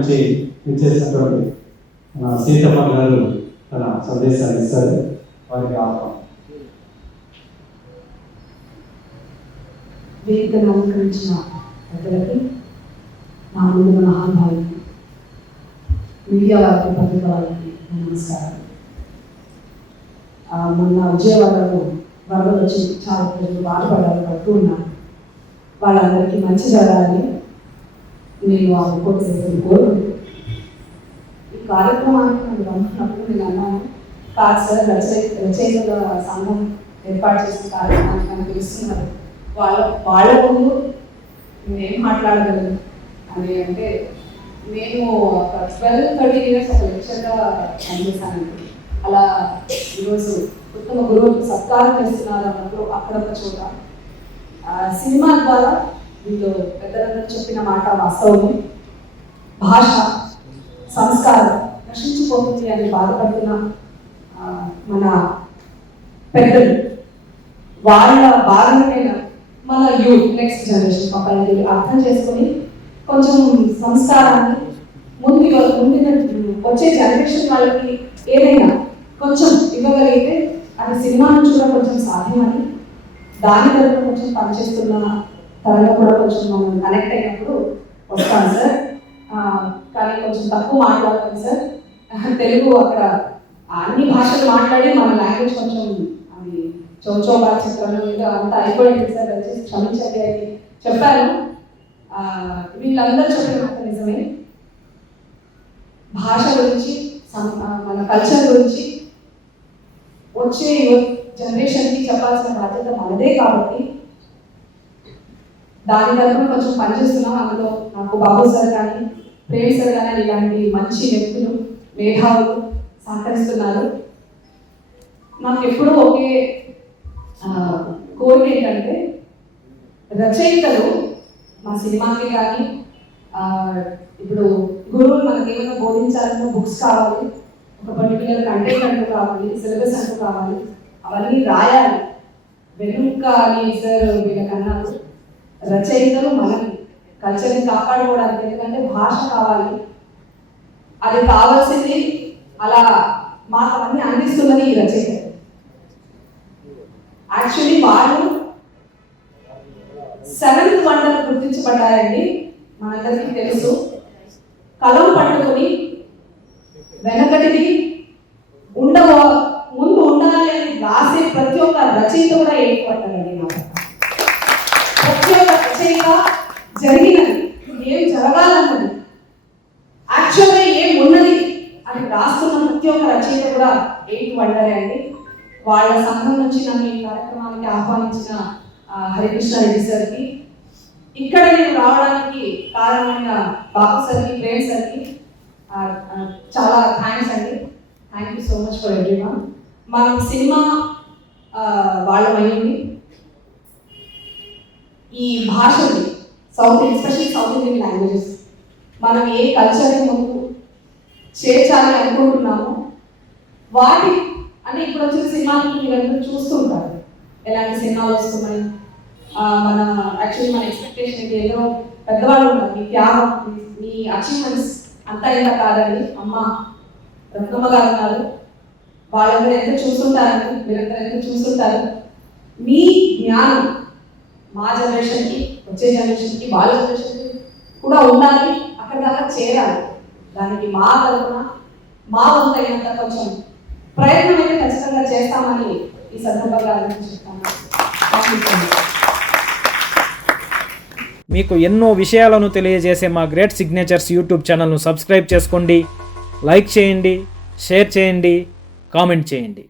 నుంచి ఇచ్చేసినటువంటి మన సీతమ్మ గారు తన సందేశాన్ని ఇస్తారు. వారికి ఆహ్వానం. వేదికను అలంకరించిన పెద్దలకి నా ముందు మహానుభావులకి మీడియా వారికి పత్రిక నమస్కారం మొన్న విజయవాడలో వరదలు వచ్చి చాలా ప్రజలు బాధపడాలి పడుతూ ఉన్నారు. వాళ్ళందరికీ మంచి జరగాలి. నేను ఆ రిపోర్ట్ చేసిన కోరు ఈ కార్యక్రమానికి నన్ను పంపినప్పుడు నేను అన్నాను కాదు సార్ రచయిత రచయితల సంఘం ఏర్పాటు చేసిన కార్యక్రమానికి నన్ను పిలుస్తున్నారు. వాళ్ళ వాళ్ళ ముందు నేను మాట్లాడగలను? అని అంటే నేను ఒక ట్వెల్వ్ థర్టీ ఇయర్స్ ఒక లెక్చర్గా పనిచేశానండి. అలా ఈరోజు ఉత్తమ గురువులకు సత్కారం చేస్తున్నారు అన్నప్పుడు అక్కడ ఒక చోట సినిమా ద్వారా వీళ్ళు పెద్దలందరూ చెప్పిన మాట వాస్తవమే. భాష సంస్కారం నశించిపోతుంది అని బాధపడుతున్న మన పెద్దలు. వాళ్ళ బాధమైన మన యూత్ నెక్స్ట్ జనరేషన్ పక్కనకి అర్థం చేసుకొని కొంచెం సంస్కారాన్ని ముందు ముందు వచ్చే జనరేషన్ వాళ్ళకి ఏదైనా కొంచెం ఇవ్వగలిగితే అది సినిమా నుంచి కూడా కొంచెం సాధ్యమని దాని తరపున కొంచెం పనిచేస్తున్న తరంలో కూడా కొంచెం మనం కనెక్ట్ అయినప్పుడు వస్తాను సార్ కానీ కొంచెం తక్కువ మాట్లాడతాను సార్ తెలుగు అక్కడ అన్ని భాషలు మాట్లాడి మన లాంగ్వేజ్ కొంచెం అది చౌచౌబా చిత్రంలో ఇంకా అంతా అయిపోయింది సార్ దయచేసి క్షమించండి అని చెప్పాను. వీళ్ళందరూ చెప్పిన మాట నిజమే. భాష గురించి మన కల్చర్ గురించి వచ్చే జనరేషన్కి చెప్పాల్సిన బాధ్యత మనదే కాబట్టి దాని తరఫున కొంచెం పనిచేస్తున్నాం అందులో నాకు బాబు సార్ కానీ ప్రేమి సార్ కానీ ఇలాంటి మంచి వ్యక్తులు మేధావులు సహకరిస్తున్నారు. నాకు ఎప్పుడూ ఒకే కోరిక ఏంటంటే రచయితలు మా సినిమాకి కానీ ఇప్పుడు గురువులు మనకి ఏమైనా బోధించాలన్నా బుక్స్ కావాలి ఒక పర్టికులర్ కంటెంట్ అంటూ కావాలి సిలబస్ అంటూ కావాలి అవన్నీ రాయాలి. వెనుక అని సార్ వీళ్ళకన్నారు రచయితలు మనకి కల్చర్ని కాపాడుకోవడానికి ఎందుకంటే భాష కావాలి. అది కావాల్సింది అలా మాకు అవన్నీ అందిస్తున్నది ఈ రచయిత. యాక్చువల్లీ వాళ్ళు సెవెంత్ వండర్ గుర్తించబడ్డారండి మనందరికీ తెలుసు. కలం పట్టుకొని వెనకటిది ఉండబో ముందు ఉండాలి అని రాసే ప్రతి ఒక్క రచయిత కూడా ఏర్పడ్డారండి నాకు ప్రతి ఒక్క రచయిత జరిగినది. ఏం జరగాలన్నది. యాక్చువల్గా ఏం ఉన్నది? అని రాస్తున్న ప్రతి ఒక్క రచయిత కూడా ఎయిట్ వండరే అండి? వాళ్ళ సంఘం నుంచి నన్ను ఈ కార్యక్రమానికి ఆహ్వానించిన హరికృష్ణ రెడ్డి సార్కి. ఇక్కడ నేను రావడానికి కారణమైన బాబు సార్కి ప్రేమ్ సార్కి చాలా థ్యాంక్స్ అండి. Thank you so much for everyone మనం సినిమా వాళ్ళమయ్యింది వాళ్ళమైంది ఈ భాషని south especially south Indian languages మనం ఏ కల్చర్ని ముందు చేర్చాలని అనుకుంటున్నామో వాటి అంటే ఇప్పుడు వచ్చిన సినిమాలు మీరందరూ చూస్తుంటారు. ఎలాంటి సినిమాలు వస్తున్నాయి? మన యాక్చువల్లీ మన ఎక్స్పెక్టేషన్ అయితే ఏదో పెద్దవాళ్ళు ఉన్నారు మీ త్యాగం మీ- అచీవ్మెంట్స్ అంతా ఇంత కాదండి. అమ్మ రత్నమ్మ గారు ఉన్నారు. వాళ్ళందరూ ఎంత చూస్తుంటారని మీరందరూ ఎంత చూస్తుంటారు? మీ జ్ఞానం మా జనరేషన్కి వచ్చే జనరేషన్కి వాళ్ళ జనరేషన్కి కూడా ఉండాలి అక్కడ దాకా చేరాలి. దానికి మా తరఫున మా వంతు అయినంత కొంచెం ప్రయత్నం అయితే ఖచ్చితంగా చేస్తామని ఈ సందర్భంగా చెప్తాను మీకు ఎన్నో విషయాలను తెలియజేసే మా గ్రేట్ సిగ్నేచర్స్ యూట్యూబ్ ఛానల్ను సబ్స్క్రైబ్ చేసుకోండి లైక్ చేయండి షేర్ చేయండి కామెంట్ చేయండి.